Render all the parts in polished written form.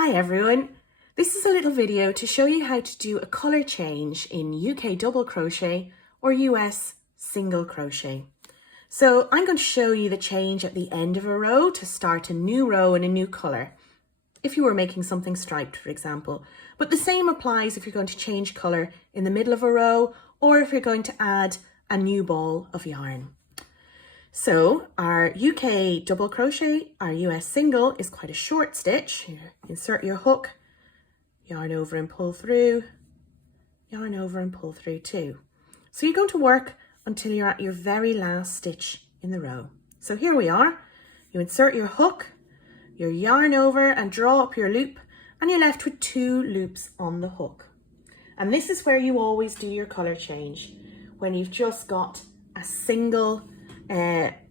Hi everyone, this is a little video to show you how to do a colour change in UK double crochet or US single crochet. So I'm going to show you the change at the end of a row to start a new row in a new colour, if you were making something striped for example. But the same applies if you're going to change colour in the middle of a row or if you're going to add a new ball of yarn. So our UK double crochet, our US single is quite a short stitch. You insert your hook, yarn over and pull through, yarn over and pull through too. So you're going to work until you're at your very last stitch in the row. So here we are. You insert your hook, your yarn over and draw up your loop, and you're left with 2 loops on the hook. And this is where you always do your colour change, when you've just got a single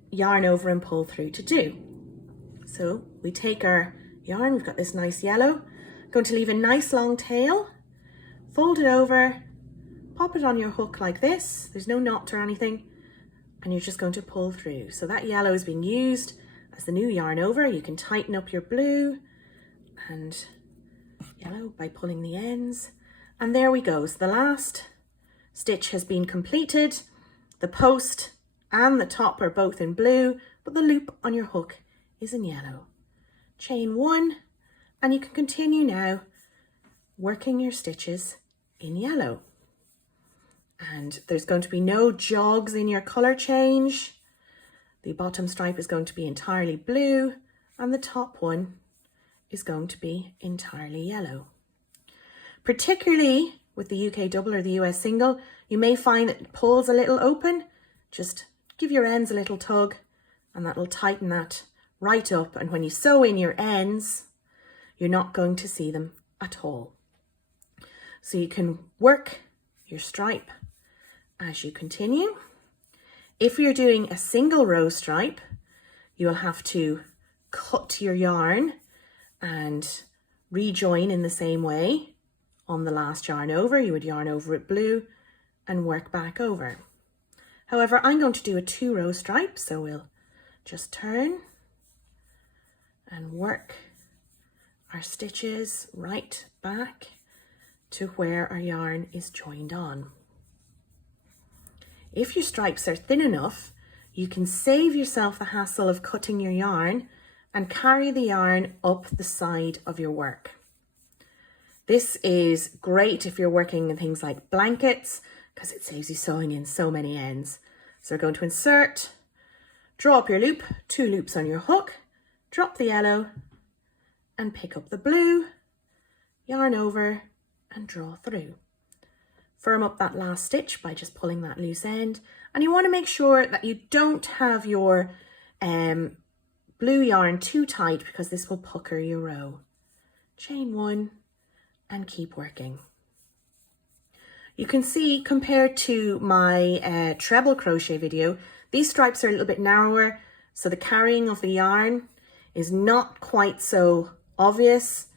yarn over and pull through to do. So we take our yarn, we've got this nice yellow, going to leave a nice long tail, fold it over, pop it on your hook like this, there's no knot or anything, and you're just going to pull through. So that yellow is being used as the new yarn over. You can tighten up your blue and yellow by pulling the ends, and there we go. So the last stitch has been completed. The post and the top are both in blue, but the loop on your hook is in yellow. Chain 1, and you can continue now working your stitches in yellow. And there's going to be no jogs in your colour change. The bottom stripe is going to be entirely blue, and the top one is going to be entirely yellow. Particularly with the UK double or the US single, you may find that it pulls a little open. Just give your ends a little tug and that'll tighten that right up, and when you sew in your ends you're not going to see them at all. So you can work your stripe as you continue. If you're doing a single row stripe, you'll have to cut your yarn and rejoin in the same way. On the last yarn over, you would yarn over it blue and work back over. However, I'm going to do a 2-row stripe, so we'll just turn and work our stitches right back to where our yarn is joined on. If your stripes are thin enough, you can save yourself the hassle of cutting your yarn and carry the yarn up the side of your work. This is great if you're working in things like blankets, because it saves you sewing in so many ends. So we're going to insert, draw up your loop, 2 loops on your hook, drop the yellow and pick up the blue, yarn over and draw through. Firm up that last stitch by just pulling that loose end, and you want to make sure that you don't have your blue yarn too tight, because this will pucker your row. Chain 1 and keep working. You can see, compared to my treble crochet video, these stripes are a little bit narrower, so the carrying of the yarn is not quite so obvious.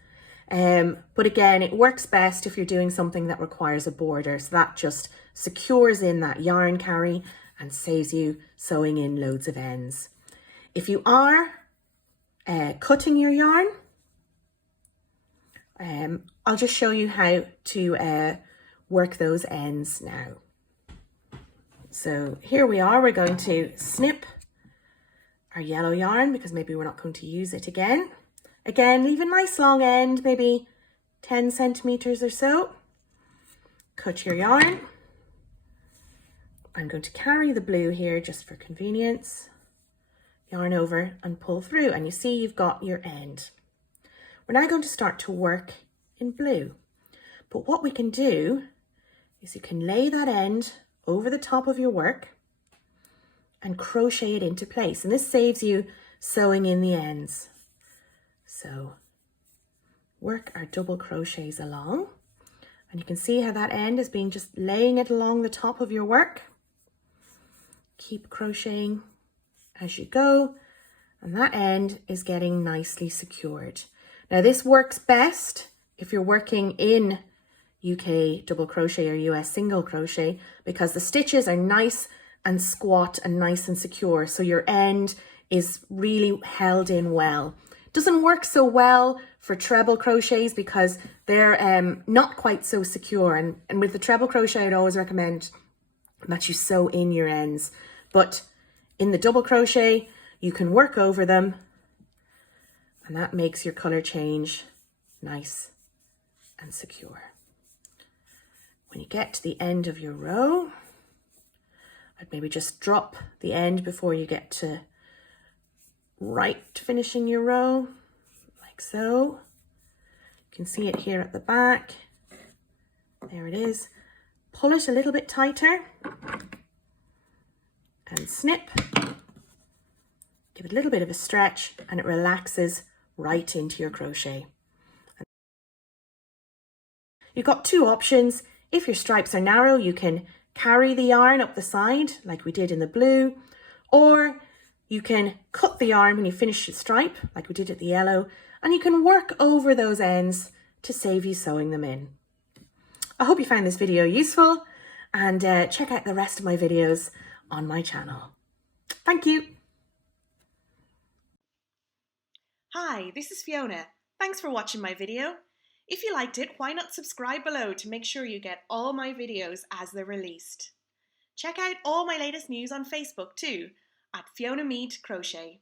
But again, it works best if you're doing something that requires a border, so that just secures in that yarn carry and saves you sewing in loads of ends. If you are cutting your yarn, I'll just show you how to work those ends now. So here we are, we're going to snip our yellow yarn because maybe we're not going to use it again. Again, leave a nice long end, maybe 10 centimeters or so. Cut your yarn. I'm going to carry the blue here just for convenience. Yarn over and pull through, and you see you've got your end. We're now going to start to work in blue. But what we can do is you can lay that end over the top of your work and crochet it into place. And this saves you sewing in the ends. So work our double crochets along, and you can see how that end is being just laying it along the top of your work. Keep crocheting as you go, and that end is getting nicely secured. Now this works best if you're working in UK double crochet or US single crochet, because the stitches are nice and squat and nice and secure, so your end is really held in well. Doesn't work so well for treble crochets because they're not quite so secure. And with the treble crochet, I'd always recommend that you sew in your ends. But in the double crochet, you can work over them, and that makes your color change nice and secure. When you get to the end of your row, I'd maybe just drop the end before you get to right finishing your row, like so. You can see it here at the back. There it is. Pull it a little bit tighter and snip. Give it a little bit of a stretch and it relaxes right into your crochet. You've got two options. If your stripes are narrow, you can carry the yarn up the side like we did in the blue, or you can cut the yarn when you finish the stripe like we did at the yellow, and you can work over those ends to save you sewing them in. I hope you found this video useful, and check out the rest of my videos on my channel. Thank you. Hi, this is Fiona. Thanks for watching my video. If you liked it, why not subscribe below to make sure you get all my videos as they're released. Check out all my latest news on Facebook too, at Fiona Mead Crochet.